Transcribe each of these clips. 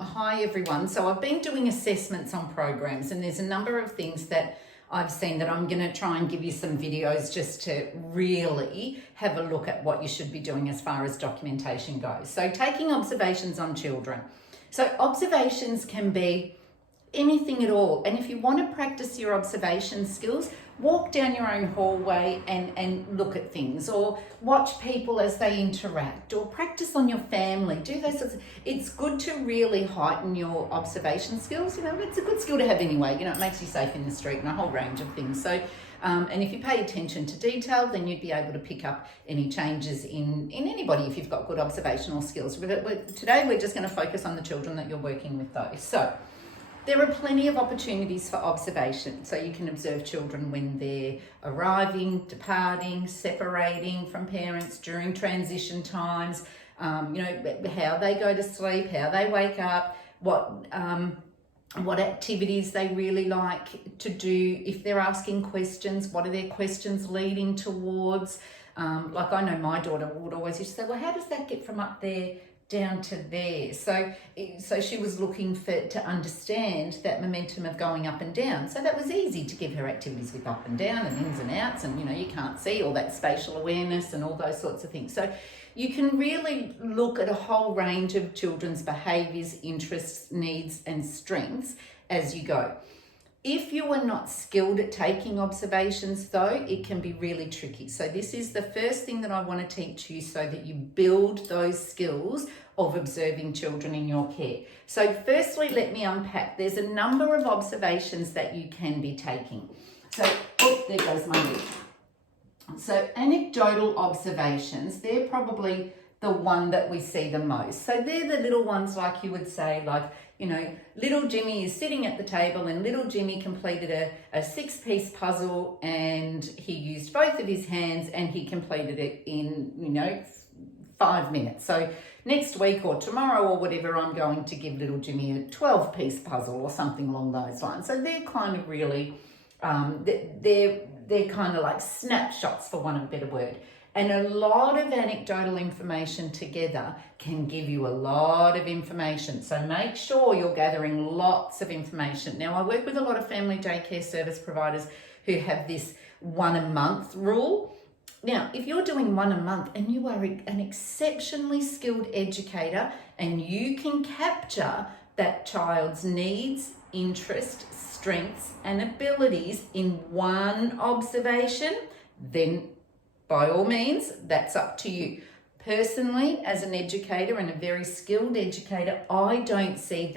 Hi everyone. So I've been doing assessments on programs, and there's a number of things that I've seen that I'm going to try and give you some videos just to really have a look at what you should be doing as far as documentation goes. So taking observations on children. So observations can be anything at all, and if you want to practice your observation skills, walk down your own hallway and look at things, or watch people as they interact, or practice on your family. Do those sorts of, it's good to really heighten your observation skills. You know, it's a good skill to have anyway. You know, it makes you safe in the street and a whole range of things. So and if you pay attention to detail, then you'd be able to pick up any changes in anybody if you've got good observational skills. Today we're just going to focus on the children that you're working with though. So there are plenty of opportunities for observation. So you can observe children when they're arriving, departing, separating from parents, during transition times, you know, how they go to sleep, how they wake up, what activities they really like to do. If they're asking questions, what are their questions leading towards? Like I know my daughter would always used to say, well, how does that get from up there down to there? So she was looking to understand that momentum of going up and down. So that was easy to give her activities with up and down and ins and outs, and you know, you can't see all that spatial awareness and all those sorts of things. So you can really look at a whole range of children's behaviours, interests, needs and strengths as you go. If you are not skilled at taking observations though, it can be really tricky. So this is the first thing that I want to teach you so that you build those skills of observing children in your care. So firstly, let me unpack. There's a number of observations that you can be taking. So, oh, there goes my lid. So anecdotal observations, they're probably the one that we see the most. So they're the little ones, like you would say, like, you know, little Jimmy is sitting at the table and little Jimmy completed a 6-piece puzzle, and he used both of his hands and he completed it in, you know, 5 minutes. So next week or tomorrow or whatever, I'm going to give little Jimmy a 12-piece puzzle or something along those lines. So they're kind of really, they're kind of like snapshots, for want of a better word. And a lot of anecdotal information together can give you a lot of information. So make sure you're gathering lots of information. Now, I work with a lot of family daycare service providers who have this 1 a month rule. Now, if you're doing 1 a month and you are an exceptionally skilled educator and you can capture that child's needs, interests, strengths and abilities in one observation, then by all means, that's up to you. Personally, as an educator and a very skilled educator, I don't see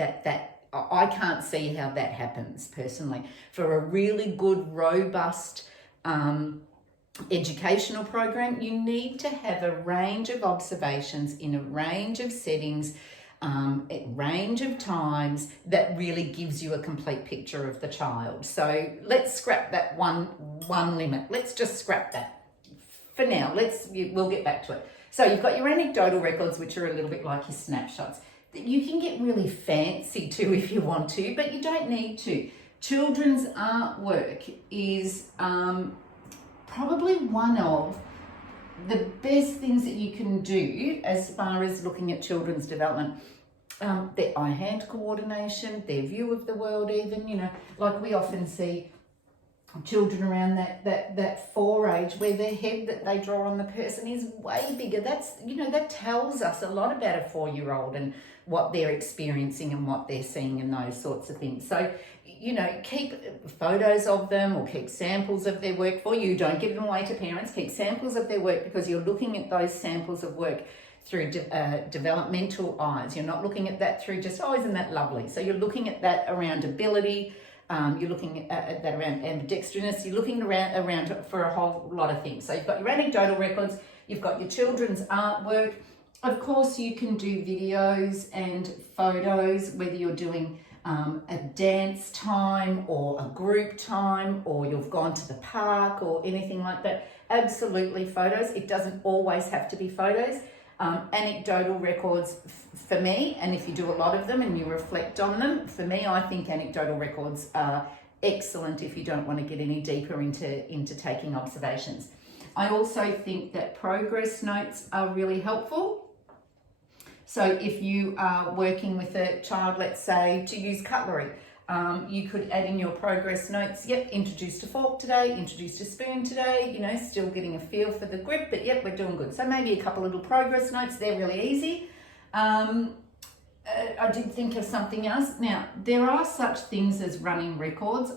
I can't see how that happens personally. For a really good, robust educational program, you need to have a range of observations in a range of settings, a range of times that really gives you a complete picture of the child. So let's scrap that one limit. Let's just scrap that. For now, we'll get back to it. So you've got your anecdotal records, which are a little bit like your snapshots. You can get really fancy too if you want to, but you don't need to. Children's artwork is probably one of the best things that you can do as far as looking at children's development. Their eye-hand coordination, their view of the world even, you know, like we often see children around that 4 age where their head that they draw on the person is way bigger. That's, you know, that tells us a lot about a 4-year-old and what they're experiencing and what they're seeing and those sorts of things. So, you know, keep photos of them or keep samples of their work for you. Don't give them away to parents. Keep samples of their work, because you're looking at those samples of work through developmental eyes. You're not looking at that through just, oh, isn't that lovely? So you're looking at that around ability. You're looking at that around ambidextrous. You're looking around for a whole lot of things. So you've got your anecdotal records, you've got your children's artwork. Of course, you can do videos and photos, whether you're doing a dance time or a group time, or you've gone to the park or anything like that. Absolutely photos. It doesn't always have to be photos. Anecdotal records for me, and if you do a lot of them and you reflect on them, for me, I think anecdotal records are excellent if you don't want to get any deeper into taking observations. I also think that progress notes are really helpful. So if you are working with a child, let's say, to use cutlery, you could add in your progress notes, yep, introduced a fork today, introduced a spoon today, you know, still getting a feel for the grip, but yep, we're doing good. So maybe a couple little progress notes, they're really easy. I did think of something else. Now, there are such things as running records.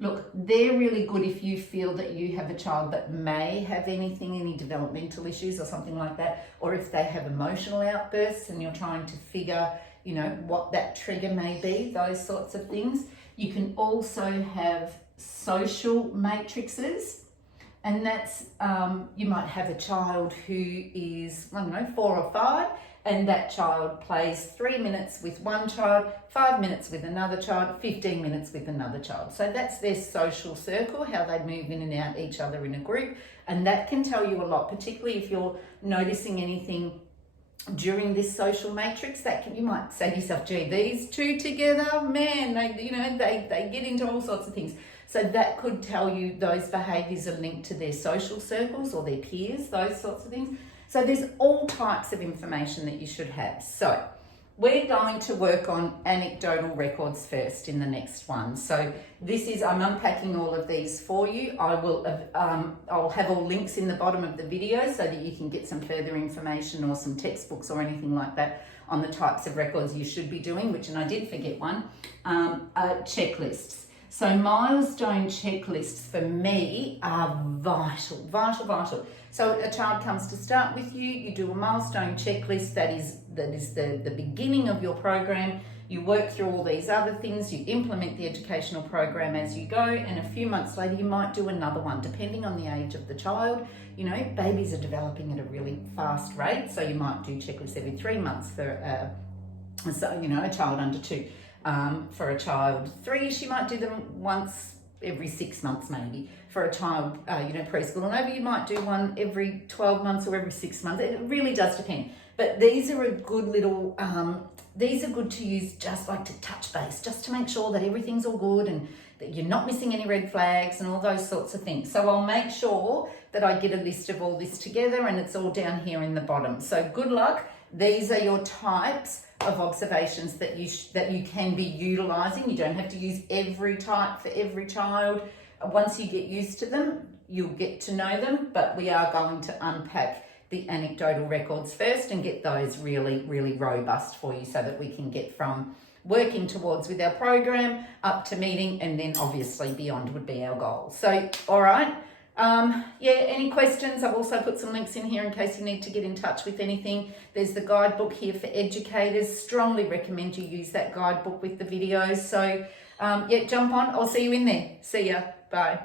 Look, they're really good if you feel that you have a child that may have any developmental issues or something like that, or if they have emotional outbursts and you're trying to figure, you know, what that trigger may be, those sorts of things. You can also have social matrices, and that's, you might have a child who is, I don't know, 4 or 5, and that child plays 3 minutes with one child, 5 minutes with another child, 15 minutes with another child. So that's their social circle, how they move in and out each other in a group. And that can tell you a lot, particularly if you're noticing anything during this social matrix. You might say to yourself, gee, these two together, man, they get into all sorts of things. So that could tell you those behaviours are linked to their social circles or their peers, those sorts of things. So there's all types of information that you should have. So we're going to work on anecdotal records first in the next one. So I'm unpacking all of these for you. I'll have all links in the bottom of the video so that you can get some further information or some textbooks or anything like that on the types of records you should be doing, and I did forget one, checklists. So milestone checklists for me are vital. So a child comes to start with you, you do a milestone checklist that is the beginning of your program. You work through all these other things, you implement the educational program as you go, and a few months later you might do another one, depending on the age of the child. You know, babies are developing at a really fast rate, so you might do checklists every 3 months for a child under 2. For a child 3, she might do them once every 6 months maybe. For a child, preschool and over, you might do one every 12 months or every 6 months. It really does depend. But these are a good little, these are good to use just like to touch base, just to make sure that everything's all good and that you're not missing any red flags and all those sorts of things. So I'll make sure that I get a list of all this together, and it's all down here in the bottom. So good luck. These are your types of observations that you can be utilizing. You don't have to use every type for every child. Once you get used to them, you'll get to know them, but we are going to unpack the anecdotal records first and get those really, really robust for you so that we can get from working towards with our program up to meeting, and then obviously beyond would be our goal. So, all right. Any questions? I've also put some links in here in case you need to get in touch with anything. There's the guidebook here for educators. Strongly recommend you use that guidebook with the videos. So, jump on. I'll see you in there. See ya. Bye.